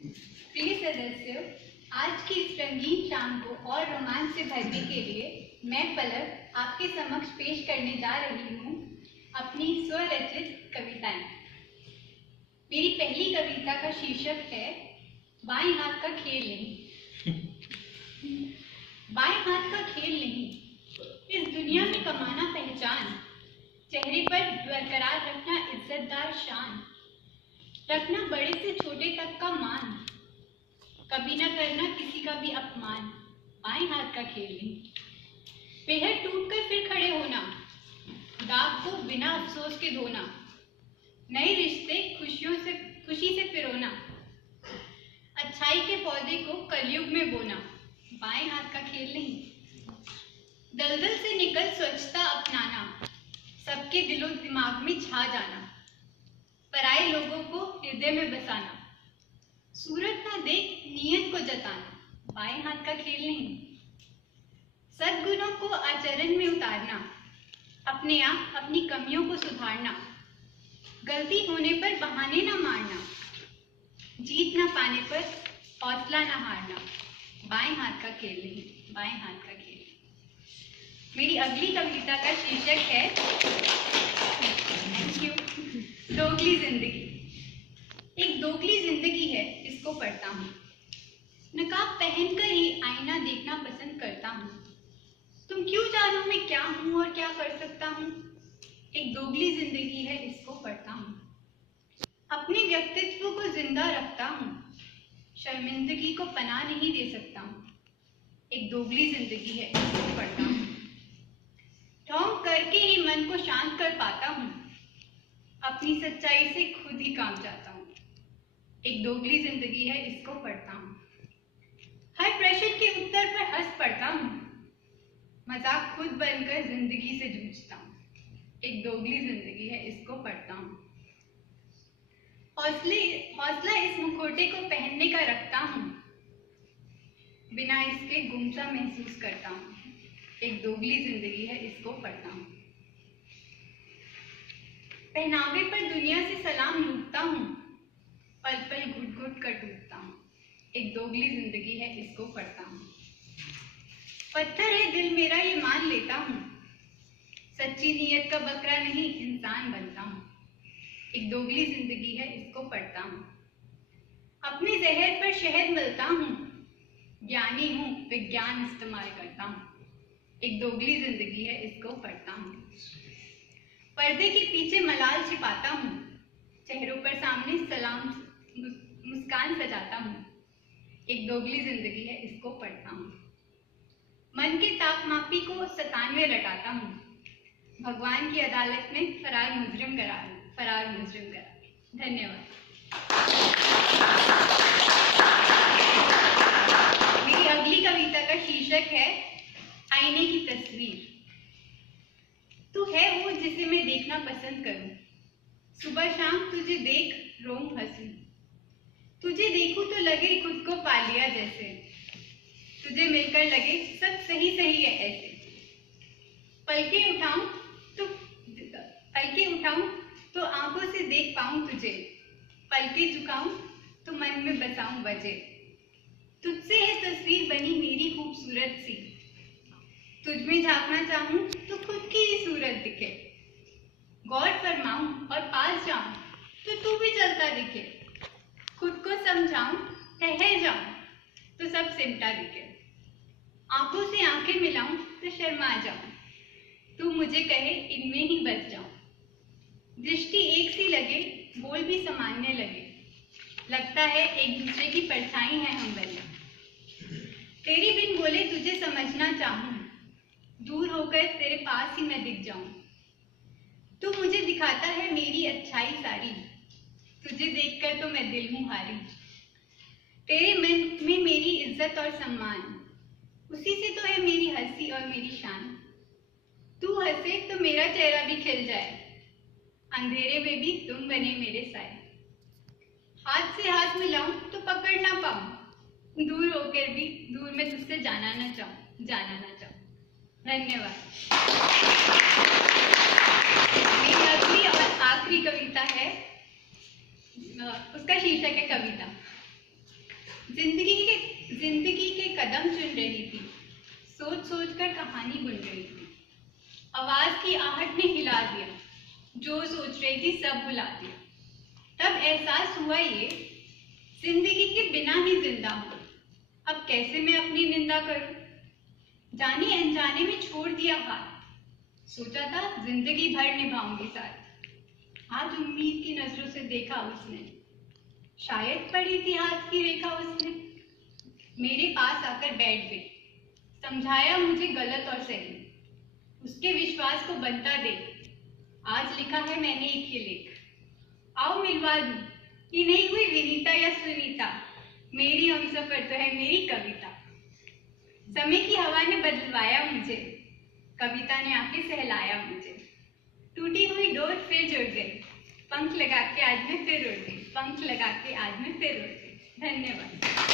प्रिय सदस्यों, आज की इस रंगीन शाम को और रोमांच से भरने के लिए मैं पलक आपके समक्ष पेश करने जा रही हूँ अपनी स्वरचित कविताएं। मेरी पहली कविता का शीर्षक है बाएं हाथ का खेल नहीं। बाएं हाथ का खेल नहीं, इस दुनिया में कमाना पहचान, चेहरे पर बरकरार रखना इज्जतदार शान, रखना बड़े से छोटे तक का मान, कभी न करना किसी का भी अपमान। बाएं हाथ का खेल नहीं। पेहर टूटकर फिर खड़े होना, दाग को बिना अफसोस के धोना, नए रिश्ते खुशी से पिरोना, अच्छाई के पौधे को कलयुग में बोना। बाएं हाथ का खेल नहीं। दलदल से निकल स्वच्छता अपनाना, सबके दिलो दिमाग में छा जाना, पराये लोगों को हृदय में बसाना, सूरत ना देख नीयत को जताना। बाएं हाथ का खेल नहीं। सद्गुणों को आचरण में उतारना, अपने आप अपनी कमियों को सुधारना, गलती होने पर बहाने ना मारना, जीत ना पाने पर हौसला ना हारना। बाएं हाथ का खेल नहीं। बाएं हाथ का खेल। मेरी अगली कविता का शीर्षक है दोगली जिंदगी। एक दोगली जिंदगी है, इसको पढ़ता हूँ। नकाब पहनकर ही आईना देखना पसंद करता हूँ। तुम क्यों जानो मैं क्या हूँ और क्या कर सकता हूँ। एक दोगली जिंदगी है, इसको पढ़ता हूँ। अपने व्यक्तित्व को जिंदा रखता हूँ, शर्मिंदगी को पनाह नहीं दे सकता हूँ। एक दोगली जिंदगी है, इसको पढ़ता हूँ। ढोंग करके ही मन को शांत कर पाता हूँ, अपनी सच्चाई से खुद ही काम जाता हूँ। एक दोगली जिंदगी है, इसको पढ़ता हूँ। हर प्रश्न के उत्तर पर हंस पड़ता हूँ, मजाक खुद बनकर जिंदगी से जूझता हूँ। एक दोगली जिंदगी है, इसको पढ़ता हूँ। हौसला इस मुखौटे को पहनने का रखता हूँ, बिना इसके गुमसा महसूस करता हूँ। एक दोगली जिंदगी है, इसको पढ़ता हूँ। पहनावे पर दुनिया से सलाम लूटता हूँ, पल पल घुट घुट कर टूटता हूँ। एक दोगली जिंदगी है, इसको पढ़ता हूँ। पत्थर है दिल मेरा ये मान लेता हूँ, सच्ची नीयत का बकरा नहीं इंसान बनता हूँ। एक दोगली जिंदगी है, इसको पढ़ता हूँ। अपने जहर पर शहद मिलता हूँ, ज्ञानी हूँ विज्ञान इस्तेमाल करता हूँ। एक दोगली जिंदगी है, इसको पढ़ता हूँ। पर्दे के पीछे मलाल छिपाता हूँ, चेहरों पर सामने सलाम मुस्कान सजाता हूँ। एक दोगली जिंदगी है, इसको पढ़ता हूँ। मन के तापमापी को 97 रटाता हूँ, भगवान की अदालत में फरार मुजरिम करा। धन्यवाद। मेरी अगली कविता का शीर्षक है आईने की तस्वीर। तू है वो जिसे मैं देखना पसंद करूं, सुबह शाम तुझे देख रोऊं हंसूं, तुझे देखूं तो लगे खुद को पा लिया जैसे, तुझे मिलकर लगे सब सही सही है ऐसे। पलके उठाऊं तो आंखों से देख पाऊं तुझे, पलके झुकाऊं तो मन में बसाऊं वजह। तुझसे है तस्वीर बनी मेरी खूबसूरत सी, तुझ में झांकना चाहूं तो खुद की ही सूरत दिखे। गौर फरमाऊं और पास जाऊं तो तू भी चलता दिखे, खुद को समझाऊं ठहर जाऊं तो सब सिमटा दिखे। आंखों से आंखें मिलाऊं तो शर्मा जाऊं, तू मुझे कहे इनमें ही बस जाऊं। दृष्टि एक सी लगे बोल भी समान्य लगे, लगता है एक दूसरे की परछाई है हम बने। तेरे बिन बोले तुझे समझना चाहूं, दूर होकर तेरे पास ही मैं दिख जाऊं। तू मुझे दिखाता है मेरी अच्छाई सारी, तुझे देखकर तो मैं दिल हूं हारी। तेरे मन में मेरी इज्जत और सम्मान, उसी से तो है मेरी हंसी और मेरी शान। तू हंसे तो मेरा चेहरा भी खिल जाए, अंधेरे में भी तुम बने मेरे साए। हाथ से हाथ मिलाऊं तो पकड़ ना पाऊं, दूर होकर भी दूर में तुझसे जाना ना चाहूं। धन्यवाद। मेरी अगली और आखिरी कविता है, उसका शीर्षक है कविता। जिंदगी के कदम चुन रही थी, सोच सोच कर कहानी बुन रही थी। आवाज की आहट ने हिला दिया, जो सोच रही थी सब भुला दिया। तब एहसास हुआ ये जिंदगी के बिना ही जिंदा हूं, अब कैसे मैं अपनी निंदा करूं। जाने अनजाने में छोड़ दिया हाथ, सोचा था जिंदगी भर निभाऊंगी साथ। आज उम्मीद की नजरों से देखा उसने, शायद पड़ी थी हाथ की रेखा उसने। मेरे पास आकर बैठ गई, समझाया मुझे गलत और सही, उसके विश्वास को बनता देख आज लिखा है मैंने एक ही लेख। आओ मिलवा दूं, ये नहीं हुई विनीता या सुनीता, मेरी हमसफर तो है मेरी कविता। समय की हवा ने बदलवाया मुझे, कविता ने आके सहलाया मुझे। टूटी हुई डोर फिर जुड़ गई, पंख लगा के आज मैं फिर उड़ गई, पंख लगा के आज मैं फिर उड़ गई। धन्यवाद।